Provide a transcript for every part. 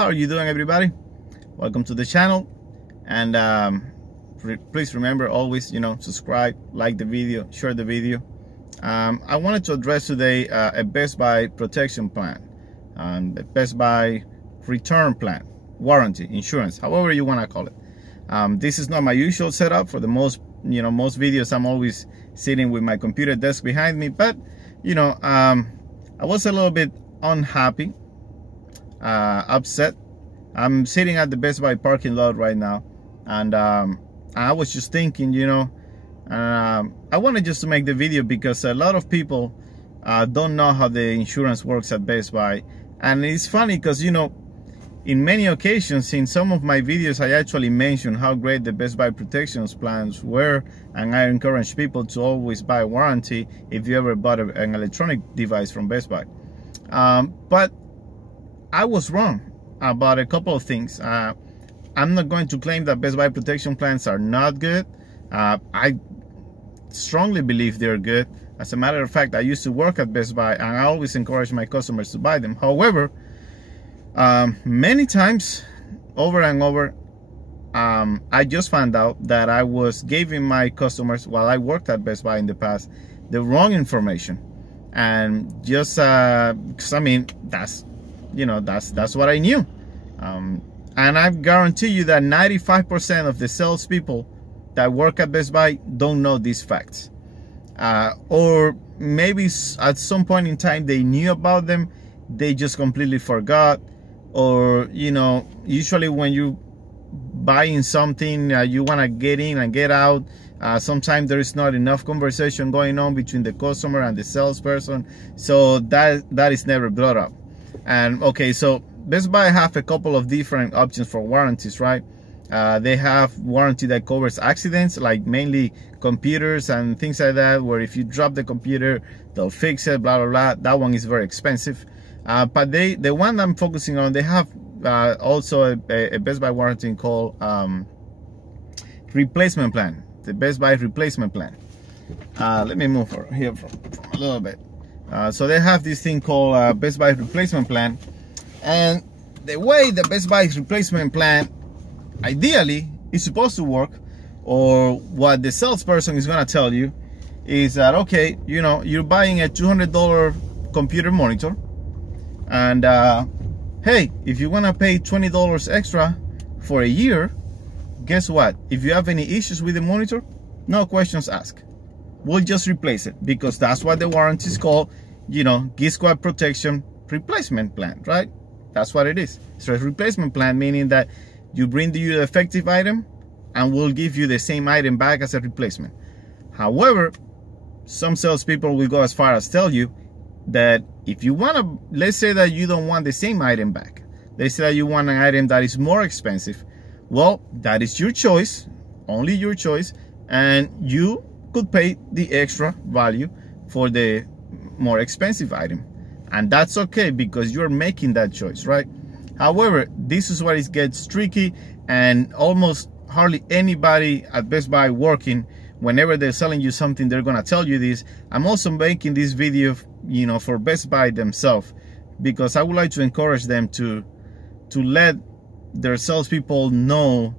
How are you doing, everybody? Welcome to the channel, and please remember always, subscribe, like the video, share the video. I wanted to address today a Best Buy protection plan, a Best Buy return plan, warranty, insurance, however you want to call it. This is not my usual setup. For the most videos, I'm always sitting with my computer desk behind me, but I was a little bit unhappy, upset. I'm sitting at the Best Buy parking lot right now, and I was just thinking, I wanted just to make the video because a lot of people don't know how the insurance works at Best Buy. And it's funny because in many occasions in some of my videos I actually mentioned how great the Best Buy protections plans were, and I encourage people to always buy warranty if you ever bought an electronic device from Best Buy. But I was wrong about a couple of things. I'm not going to claim that Best Buy protection plans are not good. I strongly believe they're good. As a matter of fact, I used to work at Best Buy, and I always encourage my customers to buy them. However, many times over and over, I just found out that I was giving my customers, while I worked at Best Buy in the past, the wrong information. And just because that's what I knew. And I guarantee you that 95% of the salespeople that work at Best Buy don't know these facts, or maybe at some point in time they knew about them, they just completely forgot. Or usually when you buying something, you want to get in and get out. Sometimes there is not enough conversation going on between the customer and the salesperson, so that is never brought up. And okay, so Best Buy have a couple of different options for warranties, right? They have warranty that covers accidents, like mainly computers and things like that, where if you drop the computer, they'll fix it, blah, blah, blah. That one is very expensive. But the one I'm focusing on, they have also a Best Buy warranty called replacement plan, the Best Buy replacement plan. Let me move here from a little bit. So they have this thing called Best Buy replacement plan. And the way the Best Buy replacement plan ideally is supposed to work, or what the salesperson is going to tell you, is that, okay, you're buying a $200 computer monitor, and hey, if you want to pay $20 extra for a year, guess what? If you have any issues with the monitor, no questions asked, we'll just replace it, because that's what the warranty is called, Geek Squad protection replacement plan, right? That's what it is. So a replacement plan, meaning that you bring you the effective item and we'll give you the same item back as a replacement. However, some salespeople will go as far as tell you that if you want to, let's say that you don't want the same item back, let's say that you want an item that is more expensive, well, that is your choice, only your choice, and you could pay the extra value for the more expensive item. And that's okay, because you're making that choice, right? However, this is where it gets tricky, and almost hardly anybody at Best Buy working, whenever they're selling you something, they're gonna tell you this. I'm also making this video, for Best Buy themselves, because I would like to encourage them to let their salespeople know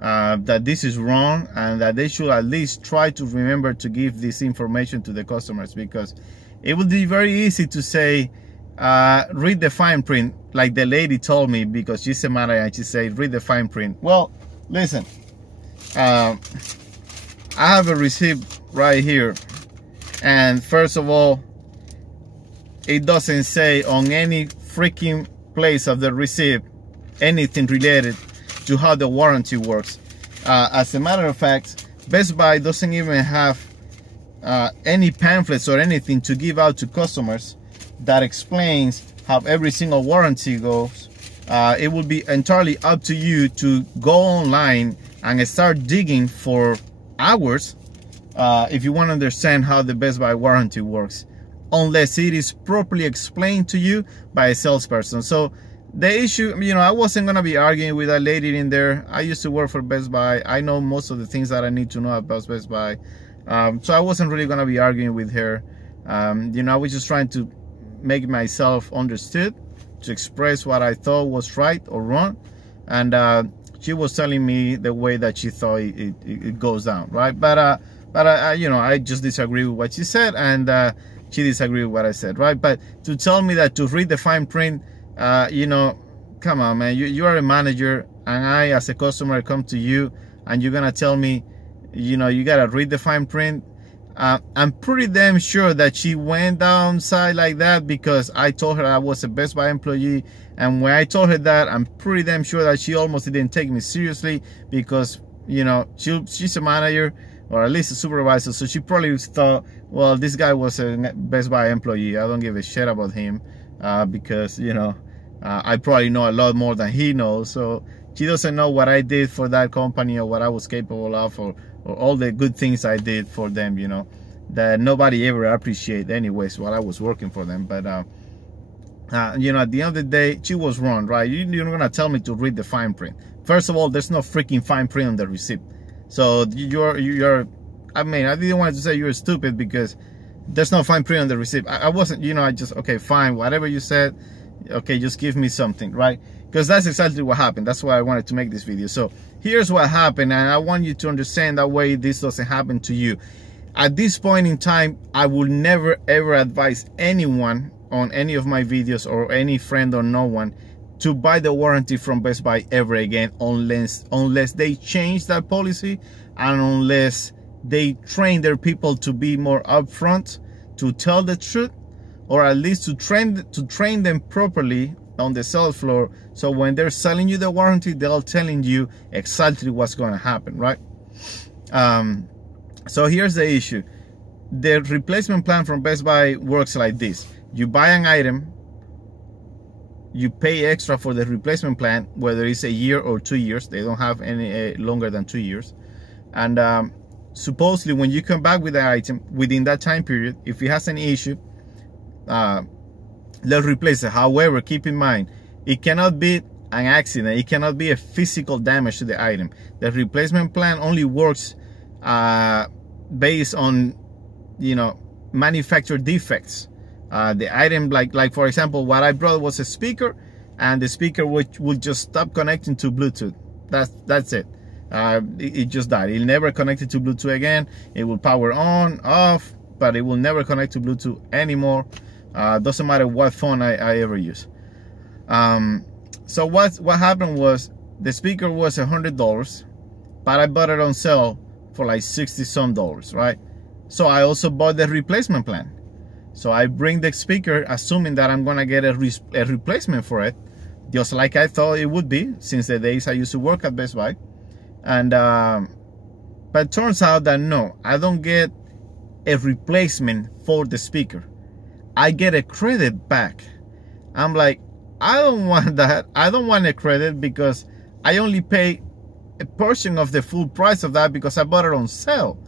that this is wrong, and that they should at least try to remember to give this information to the customers, because it would be very easy to say, read the fine print, like the lady told me, because she's a manager, and she said, read the fine print. Well, listen, I have a receipt right here, and first of all, it doesn't say on any freaking place of the receipt anything related to how the warranty works. As a matter of fact, Best Buy doesn't even have any pamphlets or anything to give out to customers that explains how every single warranty goes. It will be entirely up to you to go online and start digging for hours if you want to understand how the Best Buy warranty works, unless it is properly explained to you by a salesperson. So the issue, I wasn't going to be arguing with that lady in there. I used to work for Best Buy. I know most of the things that I need to know about Best Buy. So I wasn't really going to be arguing with her. I was just trying to make myself understood to express what I thought was right or wrong, and she was telling me the way that she thought it goes down, right? But you know, I just disagree with what she said, and she disagreed with what I said, right? But to tell me that to read the fine print, you know, come on, man. You are a manager, and I, as a customer, come to you, and you're gonna tell me, you know, you gotta read the fine print. I'm pretty damn sure that she went downside like that because I told her I was a Best Buy employee, and when I told her that, I'm pretty damn sure that she almost didn't take me seriously because, you know, she's a manager or at least a supervisor, so she probably thought, well, this guy was a Best Buy employee. I don't give a shit about him because, you know, I probably know a lot more than he knows, so she doesn't know what I did for that company or what I was capable of, or all the good things I did for them, you know, that nobody ever appreciated anyways while I was working for them. But you know, at the end of the day, she was wrong, right? You're not gonna tell me to read the fine print. First of all, there's no freaking fine print on the receipt. So you're I mean, I didn't want to say you're stupid because there's no fine print on the receipt. I wasn't, you know, I just, okay, fine, whatever you said, okay, just give me something, right? Because that's exactly what happened. That's why I wanted to make this video. So here's what happened, and I want you to understand that way this doesn't happen to you. At this point in time, I will never ever advise anyone on any of my videos, or any friend or no one, to buy the warranty from Best Buy ever again, unless they change that policy, and unless they train their people to be more upfront, to tell the truth, or at least to train them properly on the sales floor, so when they're selling you the warranty, they're telling you exactly what's going to happen, right? So here's the issue. The replacement plan from Best Buy works like this. You buy an item, you pay extra for the replacement plan, whether it's a year or 2 years. They don't have any longer than 2 years. And supposedly when you come back with the item within that time period, if it has any issue, they'll replace it. However, keep in mind, it cannot be an accident. It cannot be a physical damage to the item. The replacement plan only works based on, you know, manufacturer defects. The item, like for example, what I brought was a speaker, and the speaker would just stop connecting to Bluetooth. That's it. It just died. It'll never connect it to Bluetooth again. It will power on, off, but it will never connect to Bluetooth anymore. Doesn't matter what phone I ever use. So what happened was, the speaker was $100, but I bought it on sale for like $60-some, right? So I also bought the replacement plan. So I bring the speaker assuming that I'm gonna get a replacement for it, just like I thought it would be since the days I used to work at Best Buy. And but it turns out that no, I don't get a replacement for the speaker. I get a credit back. I'm like, I don't want that. I don't want a credit because I only pay a portion of the full price of that because I bought it on sale.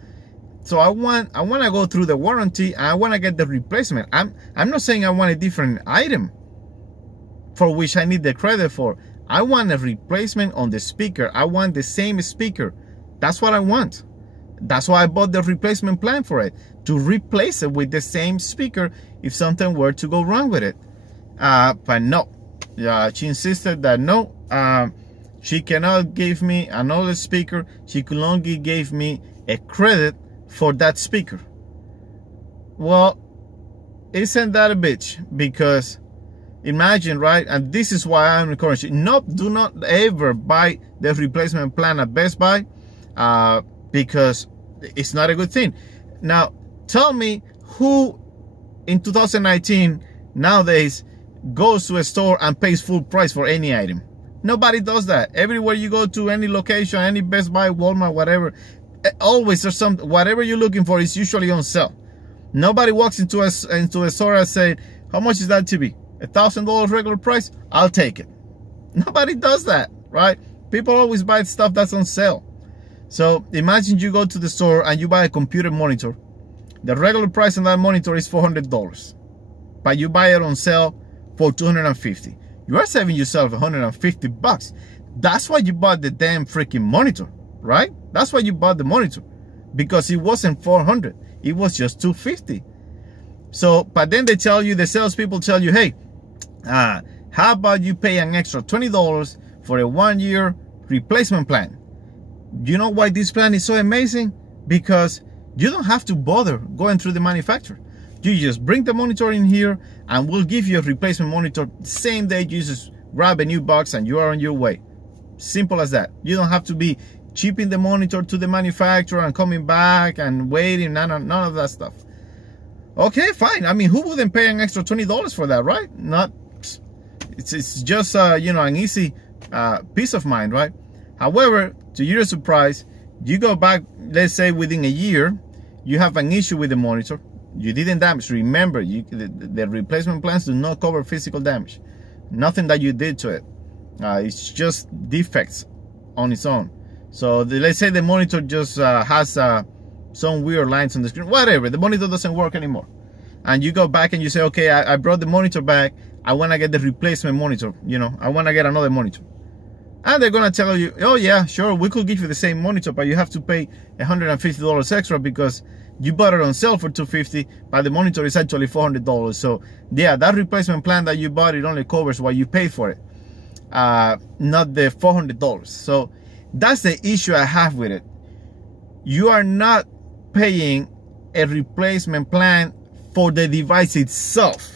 So I want to go through the warranty, and I want to get the replacement. I'm not saying I want a different item for which I need the credit for. I want a replacement on the speaker. I want the same speaker. That's what I want. That's why I bought the replacement plan for it, to replace it with the same speaker if something were to go wrong with it. But no, she insisted that no, she cannot give me another speaker. She could only give me a credit for that speaker. Well, isn't that a bitch? Because imagine, right? And this is why I'm encouraging, no, do not ever buy the replacement plan at Best Buy, because it's not a good thing. Now, tell me who in 2019 nowadays goes to a store and pays full price for any item. Nobody does that. Everywhere you go to, any location, any Best Buy, Walmart, whatever, always there's some, whatever you're looking for is usually on sale. Nobody walks into a store and say, how much is that TV? $1,000 regular price? I'll take it. Nobody does that, right? People always buy stuff that's on sale. So imagine you go to the store and you buy a computer monitor. The regular price on that monitor is $400, but you buy it on sale for $250. You are saving yourself $150. That's why you bought the damn freaking monitor, right? That's why you bought the monitor, because it wasn't $400. It was just $250. So, but then they tell you, the salespeople tell you, hey, How about you pay an extra $20 for a 1-year replacement plan? You know why this plan is so amazing? Because you don't have to bother going through the manufacturer. You just bring the monitor in here and we'll give you a replacement monitor the same day. You just grab a new box and you are on your way. Simple as that. You don't have to be shipping the monitor to the manufacturer and coming back and waiting, none of that stuff. Okay, fine. I mean, who wouldn't pay an extra $20 for that, right? It's just you know, an easy peace of mind, right? However, to your surprise, you go back, let's say within a year, you have an issue with the monitor. You didn't damage. Remember, the replacement plans do not cover physical damage. Nothing that you did to it. It's just defects on its own. So let's say the monitor just has some weird lines on the screen. Whatever, the monitor doesn't work anymore. And you go back and you say, okay, I brought the monitor back. I want to get the replacement monitor. You know, I want to get another monitor. And they're going to tell you, oh yeah, sure, we could give you the same monitor, but you have to pay $150 extra because you bought it on sale for $250, but the monitor is actually $400. So yeah, that replacement plan that you bought, it only covers what you paid for it, not the $400. So that's the issue I have with it. You are not paying a replacement plan for the device itself.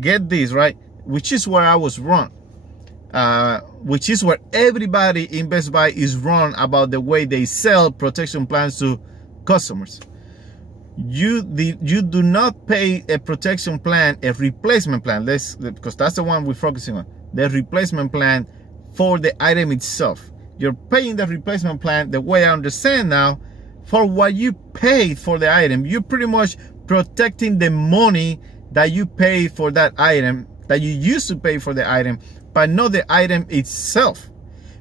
Get this, right? Which is where I was wrong. Which is where everybody in Best Buy is wrong about the way they sell protection plans to customers. You do not pay a protection plan, a replacement plan, because that's the one we're focusing on, the replacement plan for the item itself. You're paying the replacement plan, the way I understand now, for what you paid for the item. You're pretty much protecting the money that you pay for that item, that you used to pay for the item, but not the item itself.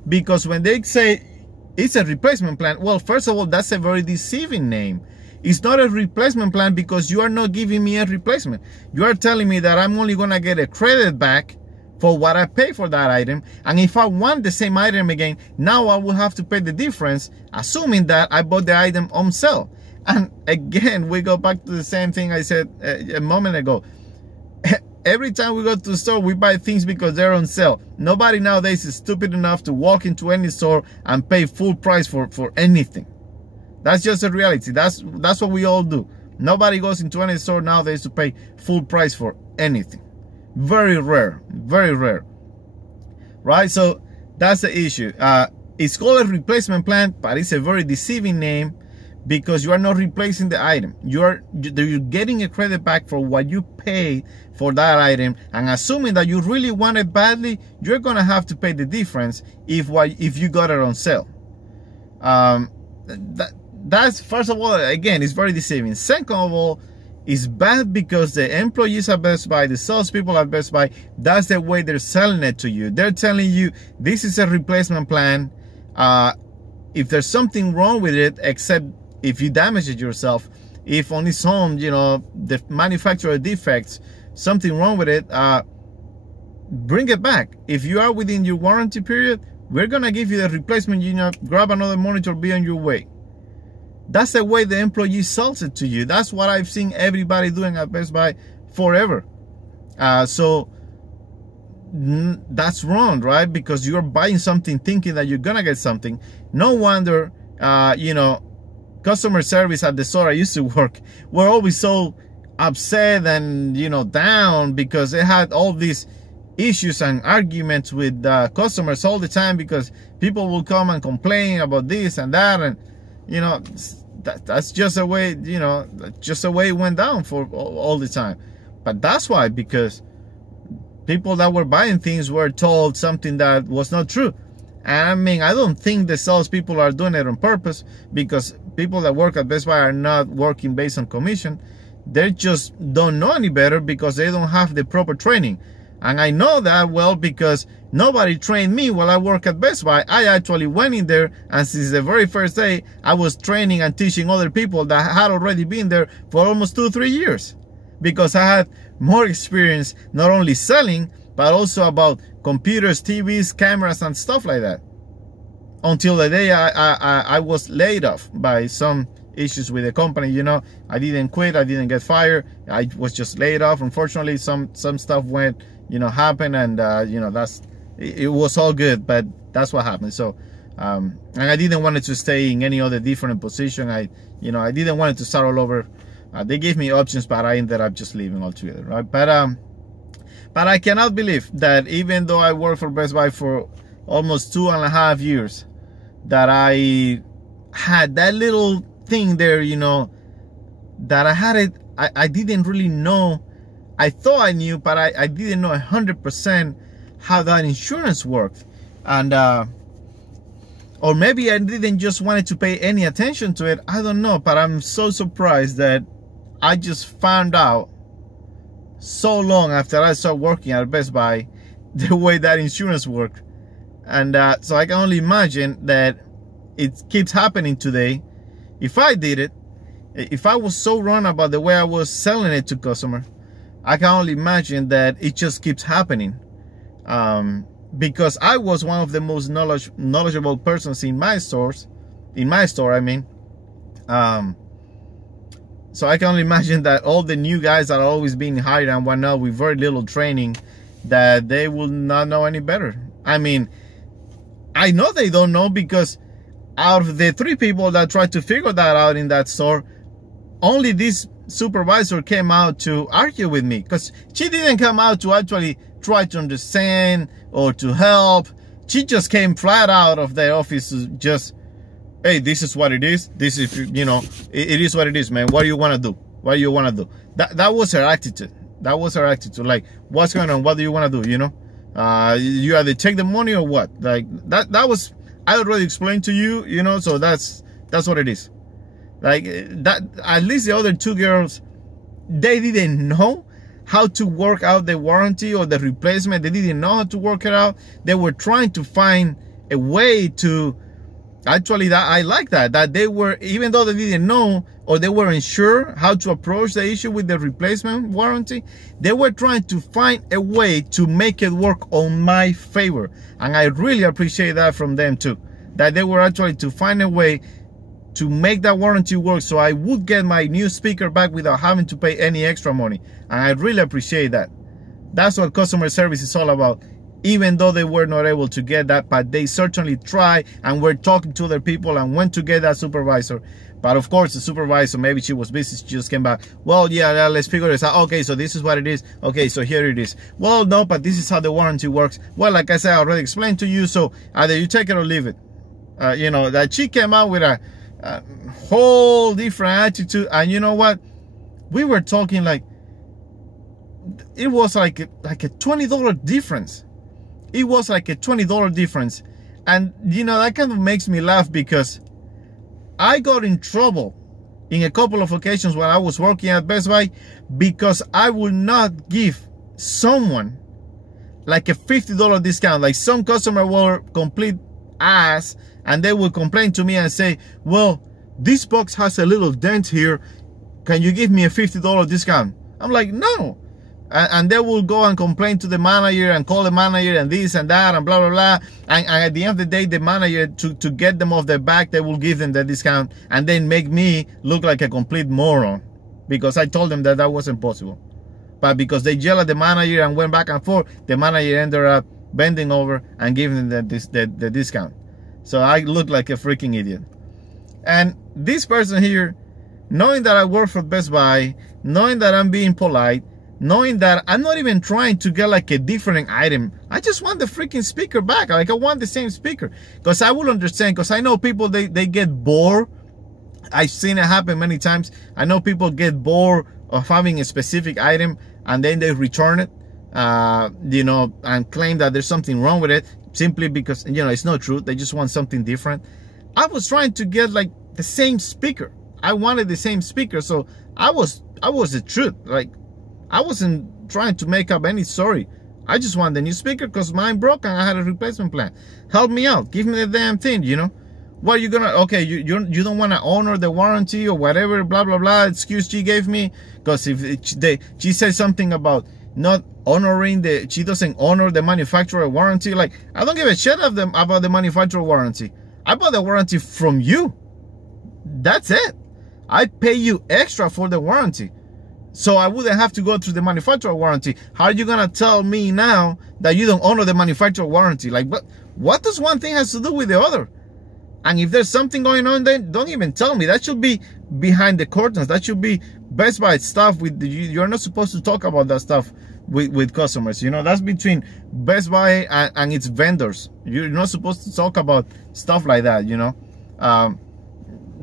Because when they say it's a replacement plan, well, first of all, that's a very deceiving name. It's not a replacement plan because you are not giving me a replacement. You are telling me that I'm only going to get a credit back for what I pay for that item. And if I want the same item again, now I will have to pay the difference, assuming that I bought the item on sale. And again, we go back to the same thing I said a moment ago. Every time we go to the store, we buy things because they're on sale. Nobody nowadays is stupid enough to walk into any store and pay full price for anything. That's just a reality. That's what we all do. Nobody goes into any store nowadays to pay full price for anything. Very rare, right? So that's the issue. It's called a replacement plan, but it's a very deceiving name because you are not replacing the item. You're getting a credit back for what you paid for that item, and assuming that you really want it badly, you're gonna have to pay the difference if you got it on sale. That's first of all, again, it's very deceiving. Second of all, it's bad because the employees at Best Buy, the salespeople at Best Buy, that's the way they're selling it to you. They're telling you this is a replacement plan. If there's something wrong with it, except if you damage it yourself, if on its own, you know, the manufacturer defects, something wrong with it, bring it back. If you are within your warranty period, we're gonna give you the replacement. You know, grab another monitor, be on your way. That's the way the employee sells it to you. That's what I've seen everybody doing at Best Buy forever. So that's wrong, right? Because you're buying something thinking that you're gonna get something. No wonder, you know, customer service at the store I used to work were always so upset and, you know, down because they had all these issues and arguments with customers all the time because people will come and complain about this and that, and you know, that's just a way, you know, just a way it went down for all the time. But that's why, because people that were buying things were told something that was not true. And I mean, I don't think the salespeople are doing it on purpose, because people that work at Best Buy are not working based on commission. They just don't know any better because they don't have the proper training. And I know that well because nobody trained me while I work at Best Buy. I actually went in there, and since the very first day, I was training and teaching other people that had already been there for almost 2-3 years, because I had more experience not only selling, but also about computers, TVs, cameras, and stuff like that. Until the day I was laid off by some issues with the company. You know, I didn't quit, I didn't get fired, I was just laid off. Unfortunately, some stuff went happened, and it was all good, but that's what happened. So and I didn't want it to stay in any other different position. I didn't want it to start all over. They gave me options, but I ended up just leaving altogether, right? But I cannot believe that even though I worked for Best Buy for almost 2.5 years, that I had that little thing there, that I had it. I didn't really know. I thought I knew, but I didn't know 100% how that insurance worked. And or maybe I didn't just wanted to pay any attention to it. I don't know, but I'm so surprised that I just found out so long after I started working at Best Buy the way that insurance worked. And so I can only imagine that it keeps happening today. If I did it, if I was so wrong about the way I was selling it to customer, I can only imagine that it just keeps happening. Because I was one of the most knowledgeable persons in my store, I mean. So I can only imagine that all the new guys that are always being hired and whatnot with very little training, that they will not know any better. I mean, I know they don't know, because out of the 3 people that tried to figure that out in that store, only this supervisor came out to argue with me, because she didn't come out to actually try to understand or to help. She just came flat out of the office to just, hey, this is what it is. This is, it is what it is, man. What do you want to do? What do you want to do? That was her attitude. That was her attitude. Like, what's going on? What do you want to do? You either take the money or what? Like, that was, I already explained to you, so that's what it is. Like, that, at least the other 2 girls, they didn't know how to work out the warranty or the replacement. They didn't know how to work it out. They were trying to find a way to, actually, that I like that they were, even though they didn't know or they weren't sure how to approach the issue with the replacement warranty, they were trying to find a way to make it work on my favor. And I really appreciate that from them too, that they were actually to find a way to make that warranty work, so I would get my new speaker back without having to pay any extra money. And I really appreciate that. That's what customer service is all about. Even though they were not able to get that, but they certainly tried and were talking to other people and went to get that supervisor. But of course, the supervisor, maybe she was busy, she just came back. Well, yeah, let's figure this out. Okay, so this is what it is. Okay, so here it is. Well, no, but this is how the warranty works. Well, like I said, I already explained to you, so either you take it or leave it. That she came out with a whole different attitude. And you know what? We were talking like, it was like a $20 difference. It was like a $20 difference. And that kind of makes me laugh, because I got in trouble in a couple of occasions when I was working at Best Buy, because I would not give someone like a $50 discount. Like, some customer were complete ass and they would complain to me and say, well, this box has a little dent here. Can you give me a $50 discount? I'm like, no. And they will go and complain to the manager and call the manager and this and that and blah, blah, blah. And at the end of the day, the manager, to get them off their back, they will give them the discount and then make me look like a complete moron, because I told them that that wasn't possible. But because they yelled at the manager and went back and forth, the manager ended up bending over and giving them the discount. So I look like a freaking idiot. And this person here, knowing that I work for Best Buy, knowing that I'm being polite, knowing that I'm not even trying to get like a different item, I just want the freaking speaker back. Like, I want the same speaker, because I will understand, because I know people, they get bored. I've seen it happen many times. I know people get bored of having a specific item and then they return it, and claim that there's something wrong with it, simply because, it's not true. They just want something different. I was trying to get like the same speaker. I wanted the same speaker. So I was the truth. Like, I wasn't trying to make up any story. I just want the new speaker because mine broke and I had a replacement plan. Help me out. Give me the damn thing, What are you gonna, okay, you don't want to honor the warranty or whatever, blah, blah, blah, excuse she gave me? Because if she said something about not honoring she doesn't honor the manufacturer warranty. Like, I don't give a shit about the manufacturer warranty. I bought the warranty from you. That's it. I pay you extra for the warranty. So I wouldn't have to go through the manufacturer warranty. How are you gonna tell me now that you don't honor the manufacturer warranty? Like, what does one thing has to do with the other? And if there's something going on, then don't even tell me. That should be behind the curtains. That should be Best Buy stuff. You're not supposed to talk about that stuff with customers. You know, that's between Best Buy and its vendors. You're not supposed to talk about stuff like that, you know.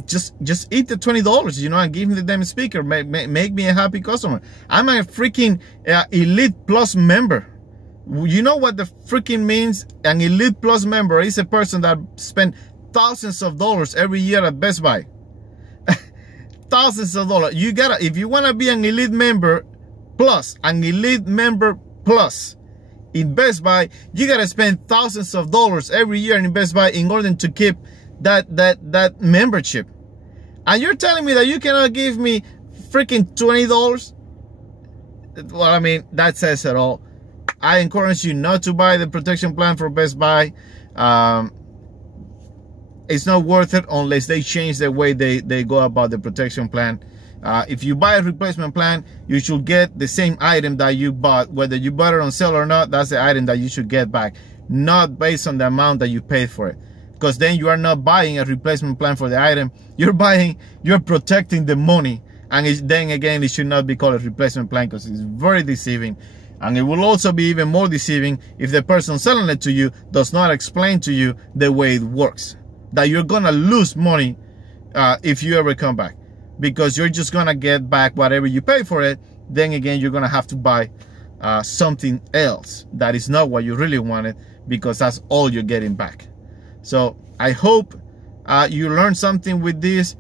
Just eat the $20, you know, and give me the damn speaker. Make me a happy customer. I'm a freaking Elite Plus member. You know what the freaking means? An Elite Plus member is a person that spent thousands of dollars every year at Best Buy. Thousands of dollars. You gotta, if you wanna be an Elite member plus, an Elite member plus in Best Buy, you gotta spend thousands of dollars every year in Best Buy in order to keep that membership. And you're telling me that you cannot give me freaking $20? Well, I mean, that says it all. I encourage you not to buy the protection plan for Best Buy. It's not worth it unless they change the way they go about the protection plan. If you buy a replacement plan, you should get the same item that you bought. Whether you bought it on sale or not, that's the item that you should get back, not based on the amount that you paid for it. Because then you are not buying a replacement plan for the item. You're protecting the money. And then again, it should not be called a replacement plan because it's very deceiving. And it will also be even more deceiving if the person selling it to you does not explain to you the way it works. That you're gonna lose money if you ever come back, because you're just gonna get back whatever you pay for it. Then again, you're gonna have to buy something else that is not what you really wanted, because that's all you're getting back. So I hope you learned something with this.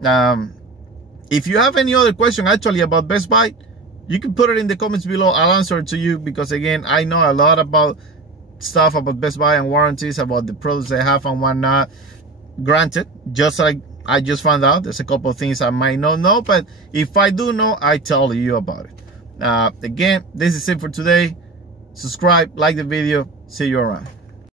If you have any other question actually about Best Buy, you can put it in the comments below. I'll answer it to you, because again, I know a lot about stuff about Best Buy and warranties, about the products they have and whatnot. Granted, just like I just found out, there's a couple of things I might not know, but if I do know, I tell you about it. Again, this is it for today. Subscribe, like the video. See you around.